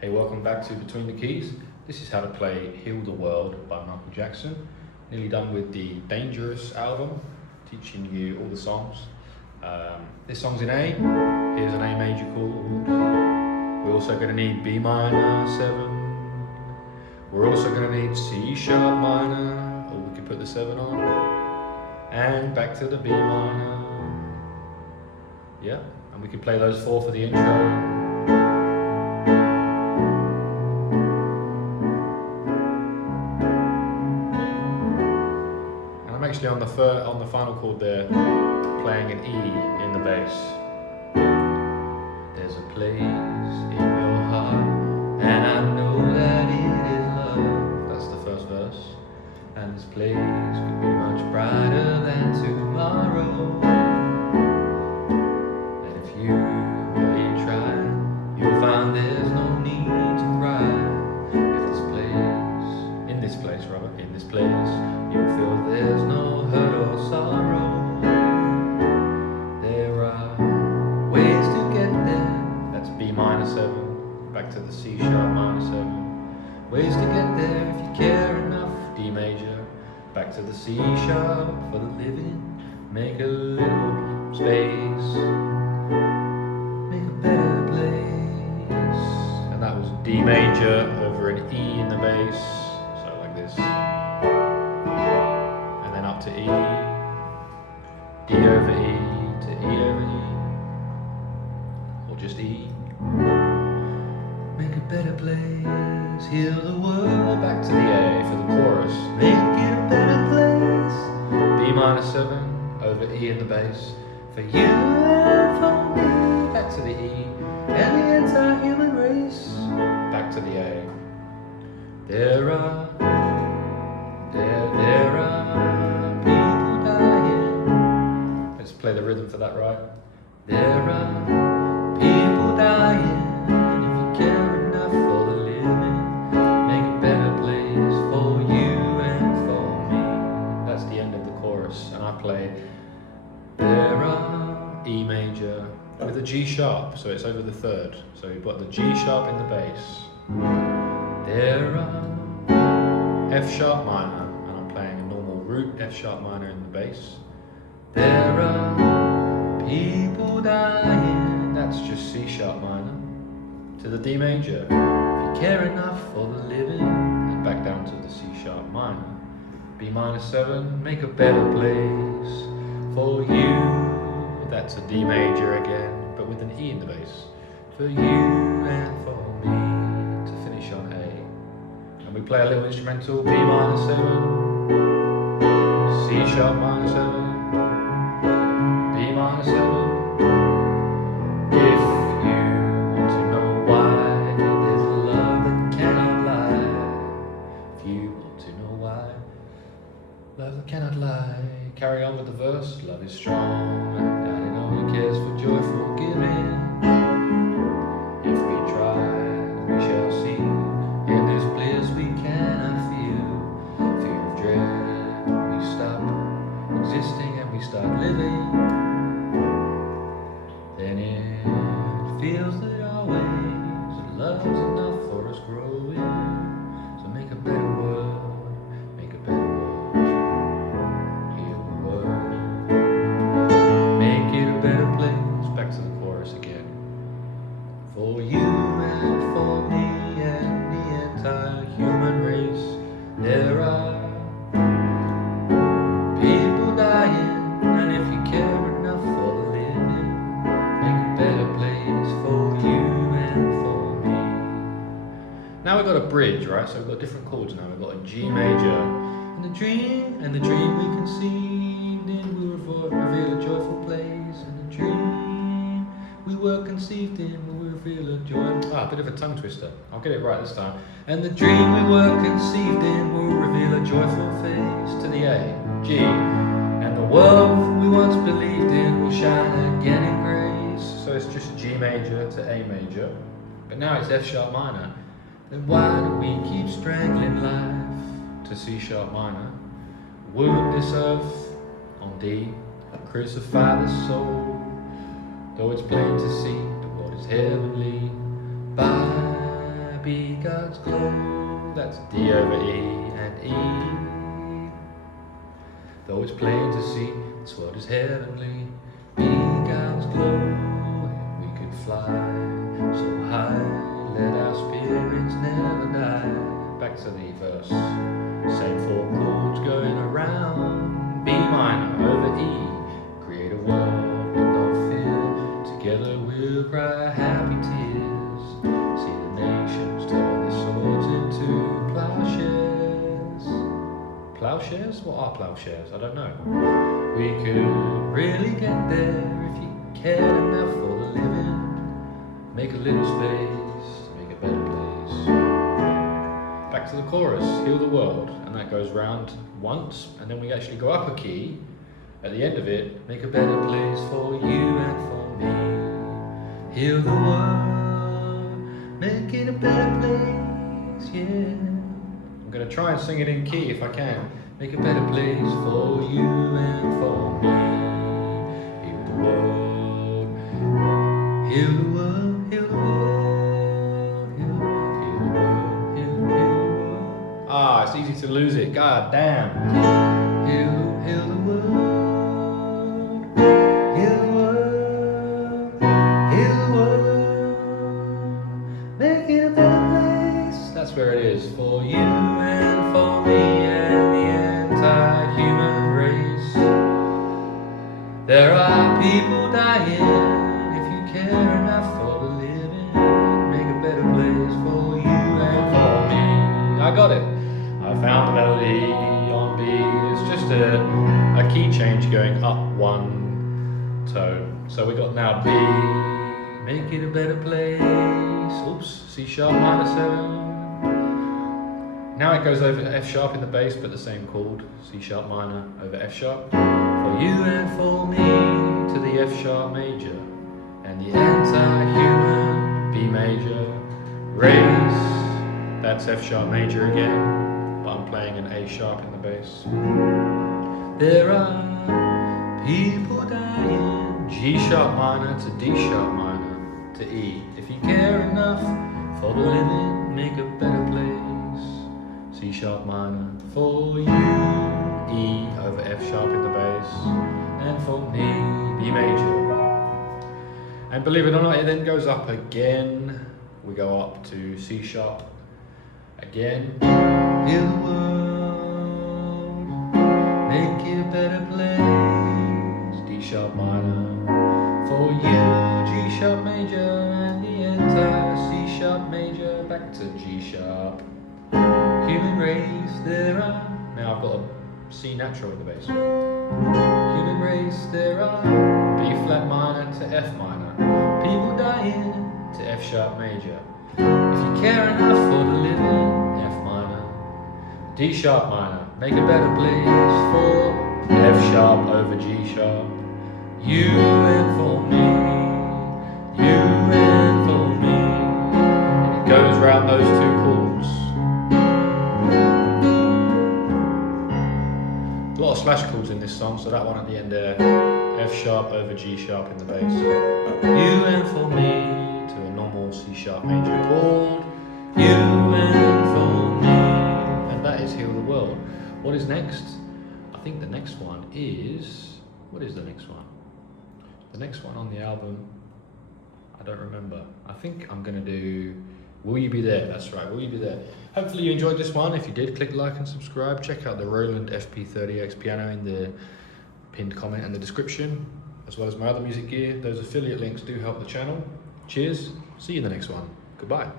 Hey, welcome back to Between the Keys. This is how to play Heal the World by Michael Jackson. Nearly done with the Dangerous album, teaching you all the songs. This song's in A. Here's an A major chord. We're also going to need B minor 7. We're also going to need C sharp minor, or we can put the 7 on. And back to the B minor. Yeah, and we can play those 4 for the intro. Actually on the final chord there, playing an E in the bass. There's a place in your heart, and I know that it is love. That's the first verse. And this place could be much brighter than tomorrow. And if you really try, you'll find there's no need to cry. If this place, in this place, you'll feel there's no hurt or sorrow. There are ways to get there. That's B minor 7, back to the C sharp minor 7. Ways to get there if you care enough. D major, back to the C sharp for the living. Make a little space, make a better place. And that was D major over an E in the bass, so like this. To E, D over E, to E over E, or just E. Make a better place, heal the world, back to the A for the chorus. Make it a better place, B minor 7, over E in the bass. For you and for me, back to the E, and the entire human race, back to the A. There are play the rhythm for that, right? There are people dying, and if you care enough for the living, make a better place for you and for me. That's the end of the chorus, and I play there are E major with a G sharp, so it's over the 3rd. So you've got the G sharp in the bass. There are F sharp minor, and I'm playing a normal root F sharp minor in the bass. There are people dying, that's just C sharp minor, to the D major. If you care enough for the living, and back down to the C sharp minor. B minor 7, make a better place for you. That's a D major again, but with an E in the bass. For you and for me, to finish on A. And we play a little instrumental, B minor 7, C sharp minor 7, B minor 7. If you want to know why, there's a love that cannot lie. If you want to know why, love that cannot lie. Carry on with the verse. Love is strong, and Daddy only cares for joyful giving. If we try, we shall see. In this bliss we cannot feel. Fear of dread, we stop existing and we start living. Then it feels that always love's enough for us growing. So make a better world, make a better world, heal the world, make it a better place. Back to the chorus again. For you and for me and the entire human race, there are people dying, and if you care enough for the living, make a better place for you and for me. Now we've got a bridge, right? So we've got different chords now. We've got a G major, and the dream we conceived in will reveal a joyful place, and the dream we were conceived in will reveal a joyful. A bit of a tongue twister. I'll get it right this time. And the dream we were conceived in will reveal a joyful face to the A, G. And the world we once believed in will shine again in grace. So it's just G major to A major, but now it's F sharp minor. Then why do we keep strangling life to C sharp minor? Wound this earth on D, crucify the soul. Though it's plain to see the world is heavenly, bye God's glow. That's D over E and E. Though it's plain to see, it's what is heavenly. Be God's glow, and we could fly so high. Let our spirits never die. Back to the verse. Same four chords going around. B minor over E. Create a world with no fear. Together we'll cry happy tears. See the nations turn their swords into plowshares. Plowshares? What are plowshares? I don't know. We could really get there if you cared enough for the living. Make a little space to make a better place. Back to the chorus, heal the world, and that goes round once, and then we actually go up a key at the end of it. Make a better place for you and for me. Heal the world, make it a better place, yeah. I'm going to try and sing it in key if I can. Make a better place for you and for me. Heal the world, heal the world, heal the world, heal the world, heal the world. Ah, it's easy to lose it, god damn. Heal the world, heal the world, heal the world. Make it a better place. That's where it is, for you and for me and the entire human race. There are people dying. If you care enough for the living, make a better place for you and for me. I got it. I found the melody on B. It's just a key change going up one tone. So we got now B. Make it a better place. Oops. C sharp minor 7. Now it goes over to F sharp in the bass, but the same chord, C sharp minor over F sharp. For you and for me, to the F sharp major, and the anti-human B major, race, that's F sharp major again, but I'm playing an A sharp in the bass. There are people dying, G sharp minor to D sharp minor to E. If you care enough for the living, make a better place. C sharp minor for you, E over F sharp in the bass, and for me, B major. And believe it or not, it then goes up again. We go up to C sharp again. Heal the world, make it a better place. D sharp minor for you, G sharp major, and the entire C sharp major back to G sharp. Human race, there are. Now I've got a C natural in the bass. Human race, there are. B flat minor to F minor. People dying to F sharp major. If you care enough for the living, F minor. D sharp minor, make a better place for F sharp over G sharp. You and for me, you and for me. And it goes round those two chords. A lot of slash chords in this song, so that one at the end there, F sharp over G sharp in the bass. You and for me to a normal C sharp major chord. You and for me, and that is Heal the World. What is next? I think the next one is, what is the next one? The next one on the album, I don't remember. I think I'm gonna do Will You Be There? That's right, Will You Be There? Hopefully you enjoyed this one. If you did, click like and subscribe. Check out the Roland FP-30X piano in the pinned comment and the description, as well as my other music gear. Those affiliate links do help the channel. Cheers, see you in the next one. Goodbye.